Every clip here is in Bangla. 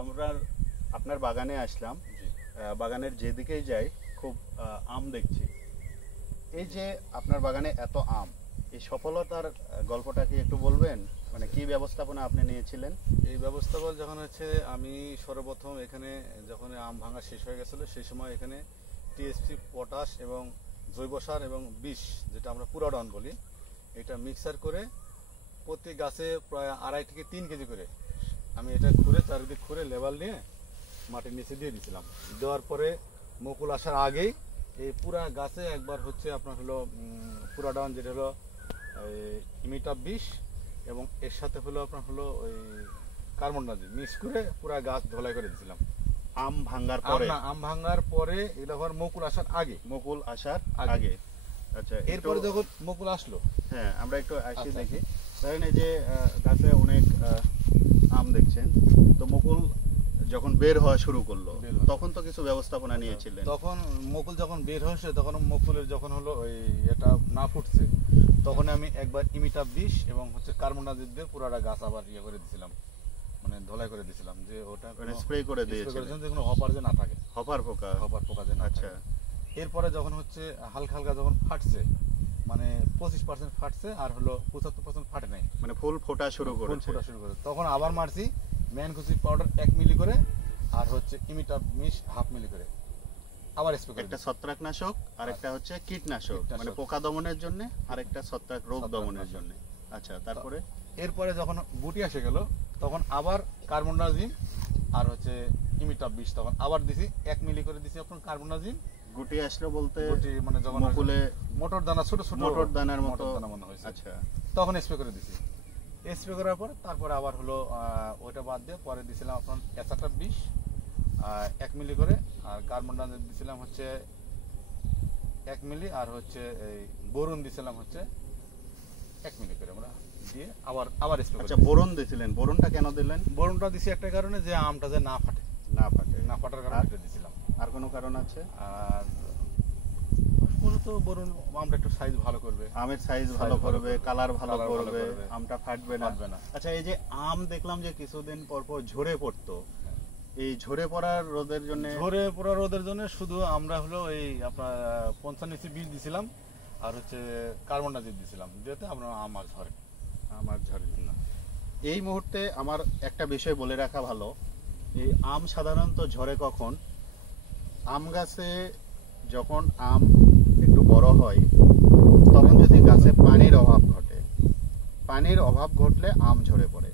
আমরা আপনার বাগানে আসলাম। বাগানের যেদিকেই যাই খুব আম দেখছি। এই যে আপনার বাগানে এত আম, এই সফলতার গল্পটা কি একটু বলবেন? মানে কি ব্যবস্থাপনা আপনি নিয়েছিলেন? এই ব্যবস্থাপনা যখন হচ্ছে আমি সর্বপ্রথম এখানে যখন আম ভাঙা শেষ হয়ে গেছিলো সেই সময় এখানে টিএসপি, পটাশ এবং জৈব সার এবং বিষ, যেটা আমরা পুরাডন বলি, এটা মিক্সার করে প্রতি গাছে প্রায় 2.5 থেকে 3 কেজি করে আমি এটা খুঁড়ে চারিদিক খুঁড়ে লেবাল নিয়ে মাটির নিচে দিয়ে দিয়েছিলাম। দেওয়ার পরে মুকুল আসার আগেই এই পুরা গাছে একবার হচ্ছে আপনার হলো পুরাডন, যেটা হলো ইমিটা 20 এবং এর সাথে হলো আপনার হলো ওই কার্বন ডাইঅক্সাইড মিক্স করে পুরা গাছ ধলাই করে দিয়েছিলাম। আম ভাঙার পরে? আম ভাঙার পরে, এটা আবার মুকুল আসার আগে। মুকুল আসার আগে। আচ্ছা, এরপরে যখন মুকুল আসলো, হ্যাঁ আমরা একটু আসি দেখি। ধরেন এই যে গাছে অনেক আম দেখছেন, তো মুকুল যখন বের হওয়া শুরু করলো তখন তো কিছু ব্যবস্থাপনা নিয়েছিলেন? তখন মুকুল যখন বের হয়েছে, তখন মুকুলের যখন হলো ওই এটা না ফুটছে, তখন আমি একবার ইমিটা 20 এবং হচ্ছে কার্বন ডাইঅক্সাইড দিয়ে পুরাটা গাছ আবার ইয়ে করে দিয়েছিলাম, মানে ধলাই করে দিয়েছিলাম, যে ওটা স্প্রে করে দিয়েছিলেন যে কোনো হপার যে না থাকে, হপার পোকা যে না। আচ্ছা। এরপরে যখন হচ্ছে হালকা হালকা যখন ফাটছে, মানে 25% ফাটছে আর হলো 75% ফাটে নাই, মানে ফুল ফোটা শুরু করে, তখন আবার মারছি ম্যানকোসিভ পাউডার 1 মিলি করে আর হচ্ছে ইমিটা 20 1/2 মিলি করে আবার স্প্রে করে। একটা ছত্রাকনাশক আর একটা হচ্ছে কীটনাশক, মানে পোকা দমনের জন্য, আর একটা ছত্রাক রোগ দমনের জন্য। আচ্ছা, তারপরে এরপরে যখন গুটি এসে গেল, তখন আবার কার্বন ডাইঅক্সাইড আর হচ্ছে ইমিটা 20 তখন আবার দিছি 1 মিলি করে দিছি আপনার কার্বন ডাইঅক্সাইড। গুটি আসলো বলতে গুটি মানে যখন মুকুলে মোটর দানা, ছোট ছোট মোটর দানার মতো মনে হয়েছে। আচ্ছা, তখন স্প্রে করে দিছি। স্প্রে করার পর তারপরে আবার হলো ওইটা বাদ দিয়ে পরে দিছিলাম আপনার এসাটা 20 1 মিলি করে, আর কার্বন ডাইঅক্সাইড দিছিলাম হচ্ছে 1 মিলি, আর হচ্ছে এই বোরন দিছিলাম হচ্ছে 1 মিলি করে আমরা দিয়ে আবার স্প্রে। আচ্ছা, বোরন দিছিলেন? বোরনটা কেন দিলেন? বোরনটা দিছি একটা কারণে, যে আমটা যে না ফাটার কারণে এটা দিছিলাম। আর কোনো কারণ আছে? আর মূলত বোরন আমটা একটু সাইজ ভালো করবে, আমের সাইজ ভালো করবে, কালার ভালো করবে, আমটা ফাটবে না। আচ্ছা, এই যে আম দেখলাম যে কিছুদিন পর পর ঝরে পড়তো, এই ঝরে পড়ার রোদের জন্য শুধু আমরা হলো এই আপনার 55 বীজ দিছিলাম আর হচ্ছে কার্বন ডাইঅক্সাইড দিছিলাম, যেতে আমরা আমার ঝরে না। এই মুহূর্তে আমার একটা বিষয় বলে রাখা ভালো, এই আম সাধারণত ঝরে কখন? আম গাছে যখন আম একটু বড় হয়, তখন যদি গাছে পানির অভাব ঘটলে আম ঝরে পড়ে।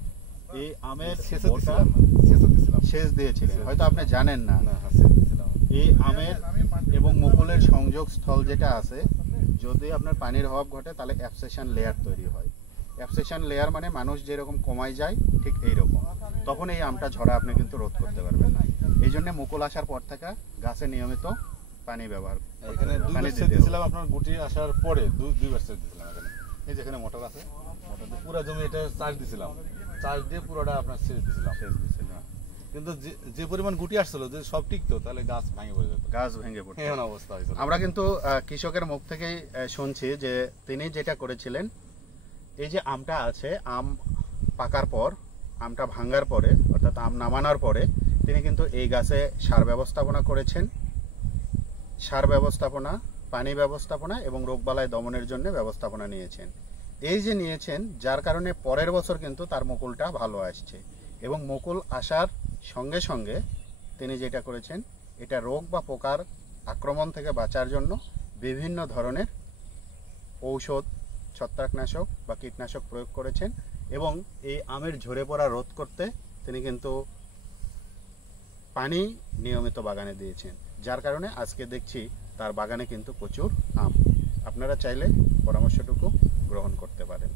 এই আমের সেচ দিয়েছিলেন, হয়তো আপনি জানেন না। এই আমের এবং মুকুলের সংযোগ স্থল যেটা আছে, যদি আপনার পানির অভাব ঘটে তাহলে অ্যাবসেশন লেয়ার তৈরি হয়। অ্যাবসেশন লেয়ার মানে মানুষ যেরকম কমায় যায়, ঠিক এইরকম। তখন এই আমটা ঝরা আপনি কিন্তু রোধ করতে পারবেন না। এই জন্য মুকুল আসার পর থেকে গাছে নিয়মিত পানি ব্যবহার। এখানে 2 বার সেচ দিয়েছিলাম আপনার গুটি আসার পরে, 2 বার সেচ দিয়েছিলাম এখানে। এই যেখানে মোটর আছে, মোটর দিয়ে পুরো জমি এটা চার্জ দিয়েছিলাম, চার্জ দিয়ে পুরোটা আপনার সেচ দিয়েছিলাম। কিন্তু যে পরিমাণ গুটি আসছিল, যে সব টিকতো, তাহলে গাছ ভেঙে পড়ে যেত, এমন অবস্থা হয়েছিল। আমরা কিন্তু কৃষকের মুখ থেকেই শুনছি যে তিনি যেটা করেছিলেন, এই যে আমটা আছে, আম পাকার পর, আমটা ভাঙার পরে, অর্থাৎ আম নামানোর পরে তিনি কিন্তু এই গাছে সার ব্যবস্থাপনা করেছেন। সার ব্যবস্থাপনা, পানি ব্যবস্থাপনা এবং রোগবালাই দমনের জন্য ব্যবস্থাপনা নিয়েছেন। এই যে নিয়েছেন, যার কারণে পরের বছর কিন্তু তার মুকুলটা ভালো আসছে। এবং মুকুল আসার সঙ্গে সঙ্গে তিনি যেটা করেছেন, এটা রোগ বা পোকার আক্রমণ থেকে বাঁচার জন্য বিভিন্ন ধরনের ঔষধ, ছত্রাকনাশক বা কীটনাশক প্রয়োগ করেছেন। এবং এই আমের ঝরে পড়া রোধ করতে তিনি কিন্তু পানি নিয়মিত বাগানে দিয়েছেন, যার কারণে আজকে দেখছি তার বাগানে কিন্তু প্রচুর আম। আপনারা চাইলে পরামর্শটুকু গ্রহণ করতে পারেন।